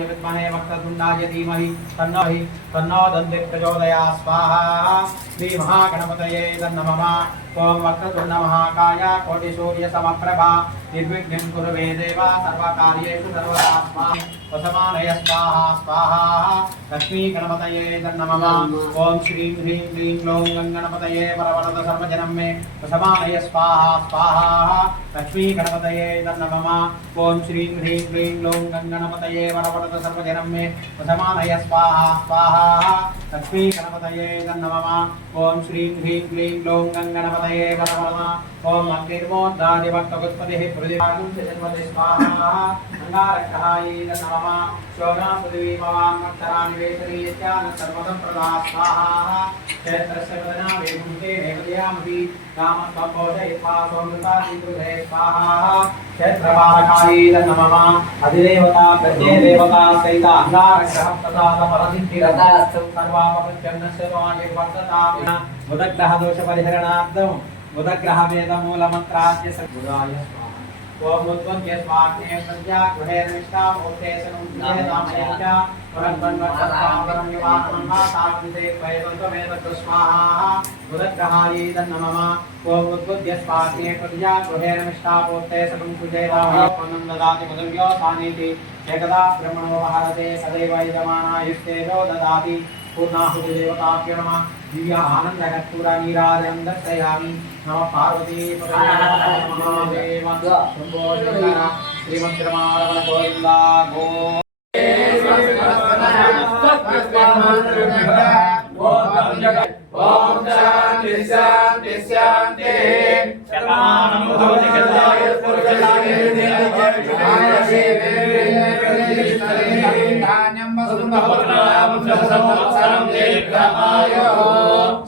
विद्महे वक्रतुण्डाय धीमहि तन्नो दन्ति प्रचोदयात् स्वाहा। श्री महागणपतये नमः। ओम वक्रतुण्ड महाकाय कोटिसूर्यसमप्रभा निर्विघ्नं कुरु मे देव सर्वकार्येषु सर्वदा स्वाहा। वसमानय स्वाहा स्वाहा। लक्ष्मी गणपतये नमः। ओम श्रीं ह्रीं क्लीं ग्लौं गणपतये वरवरद सर्वजनं मे वसमानय स्वाहा स्वाहा। लक्ष्मी गणपतये नमः। ओम श्रीं ह्रीं क्लीं ग्लौं गणपतये वरवरद सर्वजनं मे वसमानय स्वाहा स्वाहा। लक्ष्मी गणपतये नमः। ओम श्रीं ह्रीं क्लीं ग्लौं गणपतये वरवरद। ओम अग्निर्मोदादिवक्तपुष्पतिः प्रतिभागुं स्वाहा। अंगारकाय नमः। शोभा पृथ्वी भवान् मत्तराणि वेदनीत्यान सर्वदं प्रदा स्वाहा। क्षेत्रस्य वदना वेदुते देवदयामपि नामस्वभोजयित्वा सोमृतादिगुरुहे स्वाहा। क्षेत्रपालकाय नमः। अधिदेवता प्रत्ययदेवता सहित अंगारग्रह प्रसाद परसिद्धिरदास्तु सर्वापप्रत्यन्नस्य स्वामिर्वर्ततामिन बुधग्रह दोष परिहरणार्थं बुधग्रह वेद मूलमन्त्राद्य सद्गुराय स्वाहा। ओम उद्वद्य स्वाग्ने प्रज्ञा गृहे निष्ठा मूर्ते सनुज्ञे दामयेच परं निवासं वासाग्निते वैवन्तमेव स्वाहा। बुधग्रहाय नमः। ओम उद्वद्य स्वाग्ने प्रज्ञा गृहे निष्ठा मूर्ते सनुज्ञे दामयेच ददाति पदव्यो सानीति एकदा ब्रह्मणो भारते सदैव यजमानायुस्तेजो ददाति। पूर्णाहुतिदेवताभ्यो नमः। दिव्य आनन्दकर्पूर नीराजनं दर्शयामि। नमः पार्वती महादेव शम्भो शंकर श्रीमद्रमारमण गोविन्दा गो। ओम शांति शांति शांति। शतमानं भवति शताय पुरुषाय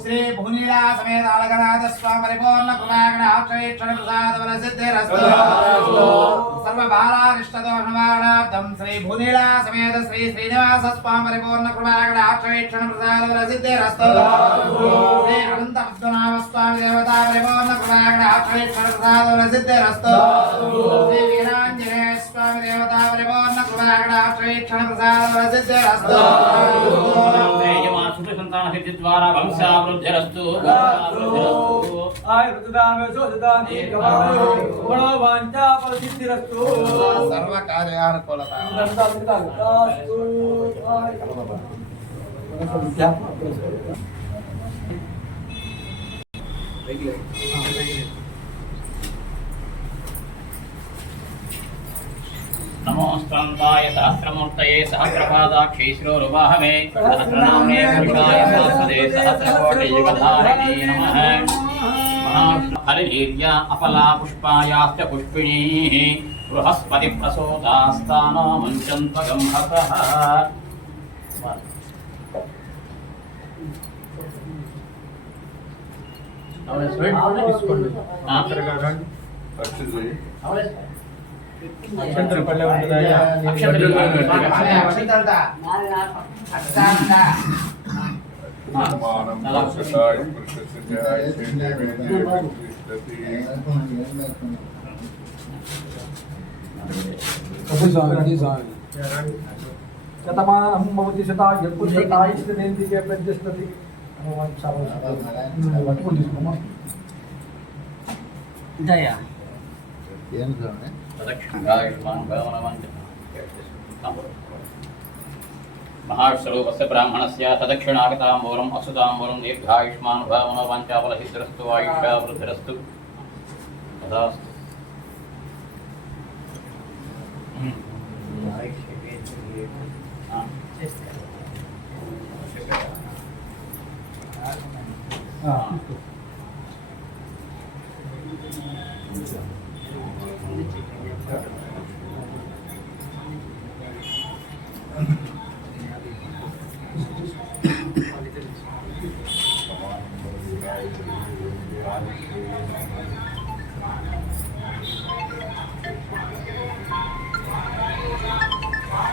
श्री भूनीला समेत अलगनाथ स्वामी परिपूर्ण कृपागणाक्षण प्रसाद बल सिद्धिरस्तु। सर्व बालारिष्टदोष निवारणार्थं श्री भूनीला समेत श्री श्रीनिवास स्वामी परिपूर्ण कृपागणाक्षण प्रसाद बल सिद्धिरस्तु। श्री अनंत पद्मनाभ स्वामी देवता परिपूर्ण कृपागणाक्षण प्रसाद बल सिद्धिरस्तु। श्री वीरांजनेय स्वामी देवता परिपूर्ण कृपागणाक्षण प्रसाद बल सिद्धिरस्तु। संतान सिद्धि द्वारा वंशावृद्धिरस्तु। आय रुद्रामे सोददानि कमायो मनोवांछा फलसिद्धिरस्तु। सर्व कार्यानुकूलता नमोस्तंभाय सहस्रमूर्तये सहस्रपादाक्षी शिरोरुबाहवे सहस्रनाम्ने पुरुषाय सहस्रदे सहस्रकोटियुगधारिणे नमः। हरिर्या अपला पुष्पायाश्च पुष्पिणीः बृहस्पति प्रसूतास्तानो मुञ्चन्त्वगं हसः। अक्षंतर पल्ले उंटदया अक्षंतर अक्षंतरदा अक्षंतरदा मानम सताय पुरुषस्याय शतमानं भवति शताय पुरुषस्याय स्थितेन्द्रिये प्रज्ञस्तति भगवान दया ಏನು ಕಾರಣ महास्वरूपस्य ब्राह्मणस्य तदक्षिणागताम्बूलम् अक्षताम्बूलं दीर्घायुष्मान् भावनो वाञ्छाफलसिद्धिरस्तु आयुष्यावृद्धिरस्तु तदास्तु।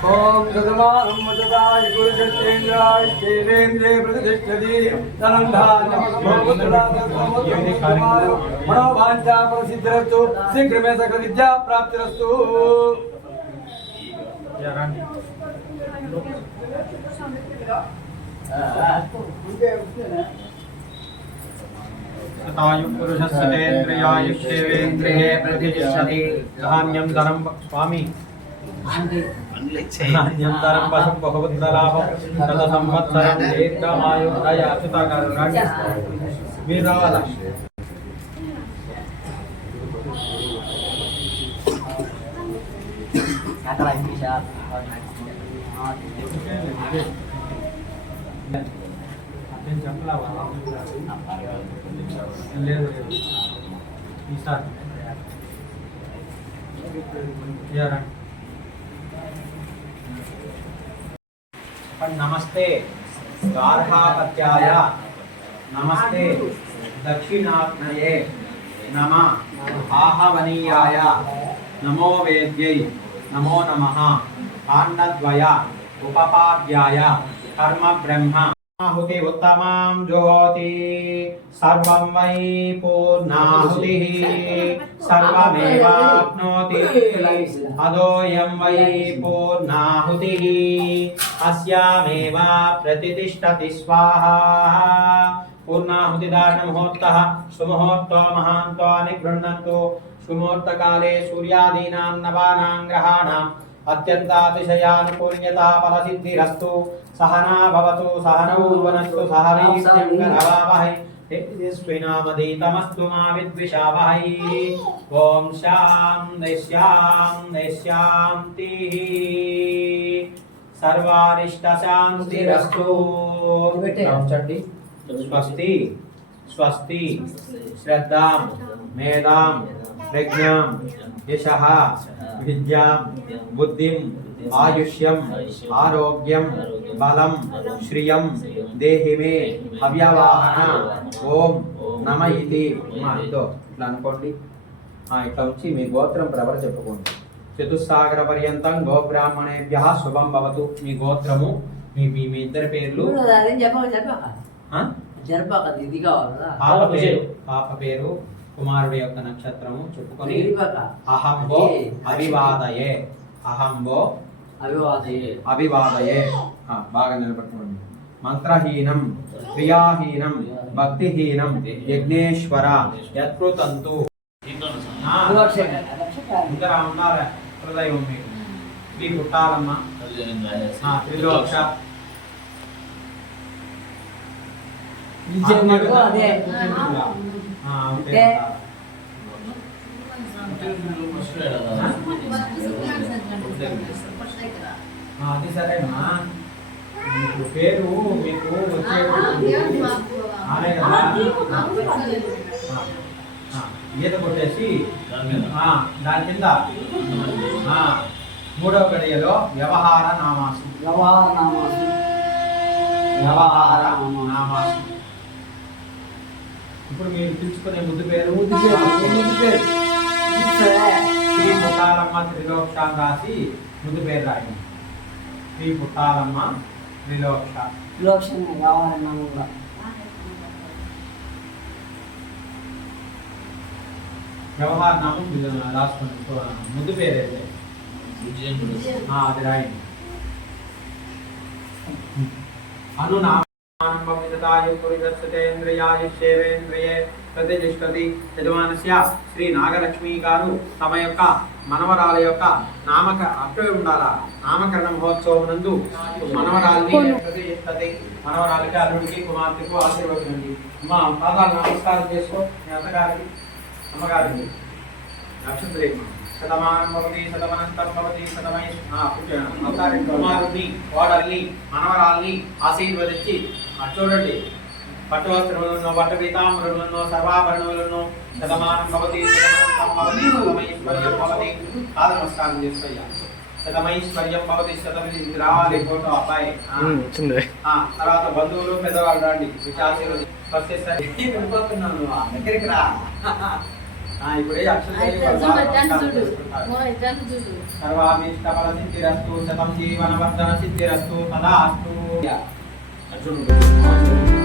ओम गगमानं मजदाय गुरुचन्द्राय देवेन्द्रे प्रतिष्ठति तनन्धान मनोवांछा फलसिद्धिरस्तु शीघ्रमेव सकल विद्या प्राप्तिरस्तु। पुरुषस्तेन्द्रियायुष्येवेन्द्रिये प्रतिष्ठति धान्यं धनं स्वामी धान्यं धनं पशुं बहुबुद्धलाभं शतसंवत्सरं दीर्घमायुर्दय अच्युतकरुणाढ्य वीरवाद नमस्ते गार्हापत्याय नमस्ते दक्षिणाग्नये नमः आहवनीयाय नमो वेद्यै नमो नमः काण्डद्वय उपपाद्याय कर्म ब्रह्म आहुति उत्तमां ज्योति सर्वं वै पूर्णाहुतिः सर्वमेवाप्नोति अदोऽयं वै पूर्णाहुतिः अस्यामेव प्रतिष्ठति स्वाहा पूर्णाहुतिदारणमुहूर्तः सुमुहूर्तो महान्तो निगृह्णन्तु सुमुहूर्तकाले सूर्यादीनां नवानां ग्रहाणाम् अत्यन्तातिशयानुकूल्यता फलसिद्धिरस्तु सहना भवतु सहनौ वनस्तु सह वीर्यं करवावहै तेजस्विनामधीतमस्तु मा विद्विषावहै ॐ शान्तिः सर्वारिष्टशान्तिरस्तु स्वस्ति स्वस्ति श्रद्धां मेधां प्रज्ञां यशः विद्यां बुद्धिं आयुष्यं आरोग्यं बलं श्रियं देहि मे अव्यवाहन ओम नम इति ఇట్లా అనుకోండి ఇట్లా వచ్చి మీ గోత్రం ప్రవర చెప్పుకోండి చతుస్సాగర పర్యంతం గోబ్రాహ్మణేభ్యః శుభం భవతు మీ గోత్రము మీ మీ ఇద్దరి పేర్లు పాప పేరు కుమారుడి యొక్క నక్షత్రము చెప్పుకొని అహంబో అభివాదయే అహంబో అభివాదయే బాగా నిలబెట్టుకోండి మంత్రహీనం క్రియాహీనం భక్తిహీనం యజ్ఞేశ్వర యత్కృతంతు ఇంకా ఉన్నారా హృదయం మీకు మీ పుట్టాలమ్మ త్రిలోక్ష అది సరేనా మీకు పేరు మీకు వచ్చే గీత కొట్టేసి దాని కింద మూడవ గడియలో వ్యవహార నామాసు ఇప్పుడు మీరు పిలుచుకునే ముద్దు పేరు శ్రీ పుట్టాలమ్మ త్రిలోక్షాన్ని రాసి ముద్దు పేరు రాయండి శ్రీ పుట్టాలమ్మ త్రిలోక్ష వ్యవహార నామం రాసుకోండి ముద్దు పేరు అయితే అది రాయండి అనునామేంద్రియాయుష్యేవేంద్రియే ప్రతిష్ఠతి యజమానస్య శ్రీ నాగలక్ష్మి గారు తమ యొక్క మనవరాల యొక్క అప్పుడే ఉండాలా నామకరణ మహోత్సవం నందు మనవరాల్ని ప్రతిష్ఠతి మనవరాలకి అల్లుడికి కుమార్తెకు ఆశీర్వదించండి మా పాదాలు నమస్కారం చేసుకో మీ అత్తగారికి అమ్మగారికి నక్షత్ర శతమానం భవతి శతమనంతం భవతి శతమై కుమారుడిని కోడల్ని మనవరాల్ని ఆశీర్వదించి చూడండి పట్టు వస్త్రములను పట్టు పీతాంబరములను సర్వాభరణములను శతమానం భవతి శతమనంతం భవతి శతమైశ్వర్యం భవతి పాద నమస్కారం చేసుకోయ్యా శతమైశ్వర్యం భవతి శతమిది రావాలి ఫోటో అబ్బాయి తర్వాత బంధువులు పెద్దవాళ్ళు రండి విచాశీర్వది వెళ్ళిపోతున్నాను దగ్గరికి రా ఇప్పుడే సర్వాభీష్టఫల సిద్ధిరస్తు శతం జీవనవర్ధన సిద్ధిరస్తు తదాస్తు అర్జునుడు